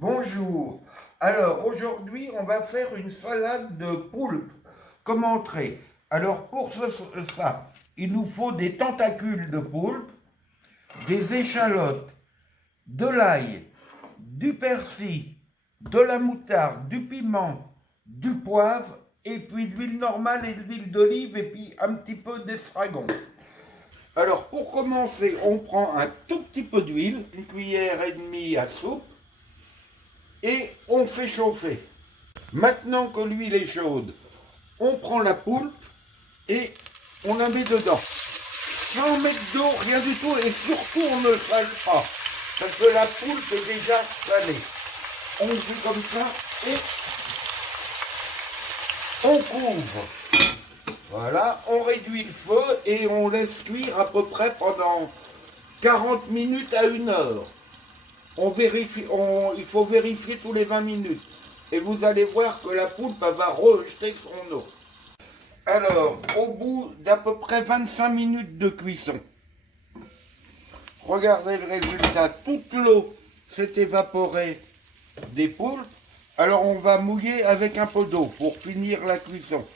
Bonjour. Alors aujourd'hui on va faire une salade de poulpe comme entrée. Alors pour ça, il nous faut des tentacules de poulpe, des échalotes, de l'ail, du persil, de la moutarde, du piment, du poivre et puis de l'huile normale et de l'huile d'olive et puis un petit peu d'estragon. Alors pour commencer, on prend un tout petit peu d'huile, une cuillère et demie à soupe, et on fait chauffer. Maintenant que l'huile est chaude, on prend la poulpe et on la met dedans. Sans mettre d'eau, rien du tout, et surtout on ne sale pas, parce que la poulpe est déjà salée. On fait comme ça et on couvre. Voilà, on réduit le feu et on laisse cuire à peu près pendant 40 minutes à 1 heure. Il faut vérifier tous les 20 minutes. Et vous allez voir que la poulpe va rejeter son eau. Alors, au bout d'à peu près 25 minutes de cuisson, regardez le résultat. Toute l'eau s'est évaporée des poulpes. Alors, on va mouiller avec un peu d'eau pour finir la cuisson.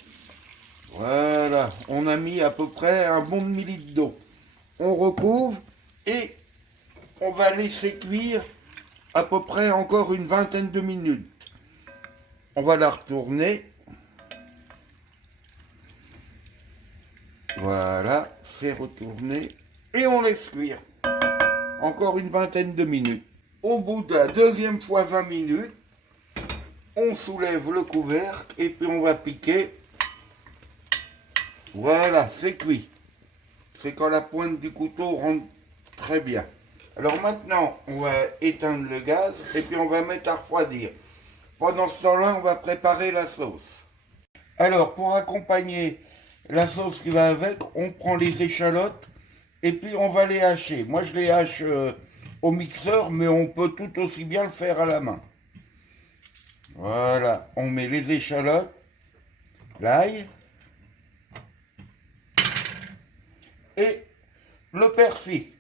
Voilà, on a mis à peu près un bon demi-litre d'eau. On recouvre et on va laisser cuire à peu près encore une vingtaine de minutes. On va la retourner. Voilà, c'est retourné. Et on laisse cuire. Encore une vingtaine de minutes. Au bout de la deuxième fois 20 minutes, on soulève le couvercle et puis on va piquer. Voilà, c'est cuit. C'est quand la pointe du couteau rentre très bien. Alors maintenant, on va éteindre le gaz et puis on va mettre à refroidir. Pendant ce temps-là, on va préparer la sauce. Alors, pour accompagner la sauce qui va avec, on prend les échalotes et puis on va les hacher. Moi, je les hache au mixeur, mais on peut tout aussi bien le faire à la main. Voilà, on met les échalotes, l'ail et le persil.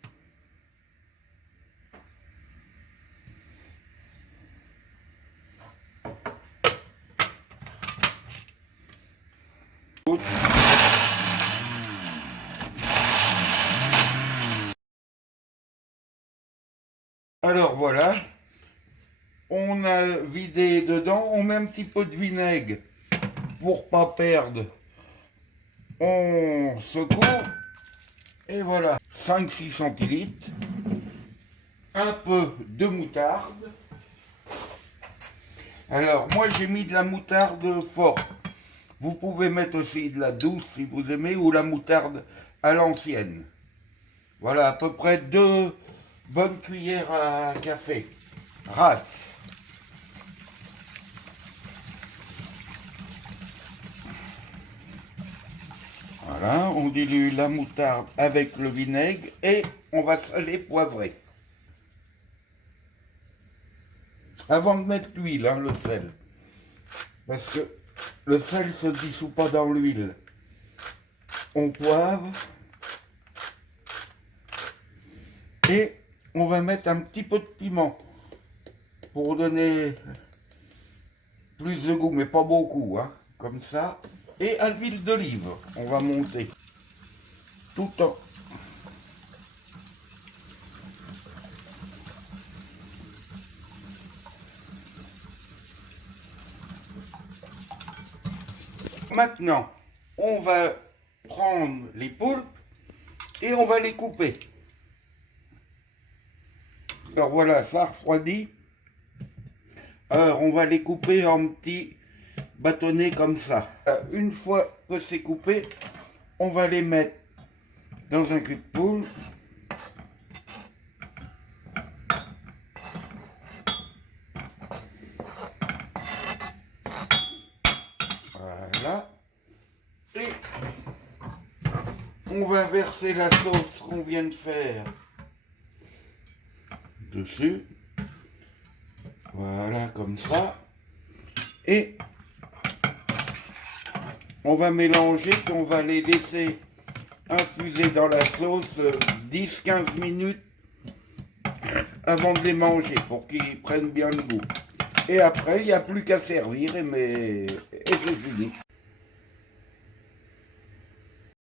Alors voilà, on a vidé dedans, on met un petit peu de vinaigre pour pas perdre. On secoue et voilà, 5-6 centilitres, un peu de moutarde. Alors moi j'ai mis de la moutarde forte. Vous pouvez mettre aussi de la douce si vous aimez ou la moutarde à l'ancienne. Voilà, à peu près 2 bonnes cuillères à café. Rase. Voilà, on dilue la moutarde avec le vinaigre et on va saler, poivrer. Avant de mettre l'huile, le sel. Parce que le sel ne se dissout pas dans l'huile. On poivre. Et on va mettre un petit peu de piment pour donner plus de goût, mais pas beaucoup, comme ça. Et à l'huile d'olive, on va monter tout en... Maintenant, on va prendre les poulpes et on va les couper. Alors voilà, ça refroidit. Alors on va les couper en petits bâtonnets comme ça. Une fois que c'est coupé, on va les mettre dans un cul de poule. Voilà. Et on va verser la sauce qu'on vient de faire dessus. Voilà, comme ça. Et on va mélanger, puis on va les laisser infuser dans la sauce 10-15 minutes avant de les manger pour qu'ils prennent bien le goût. Et après, il n'y a plus qu'à servir et c'est fini.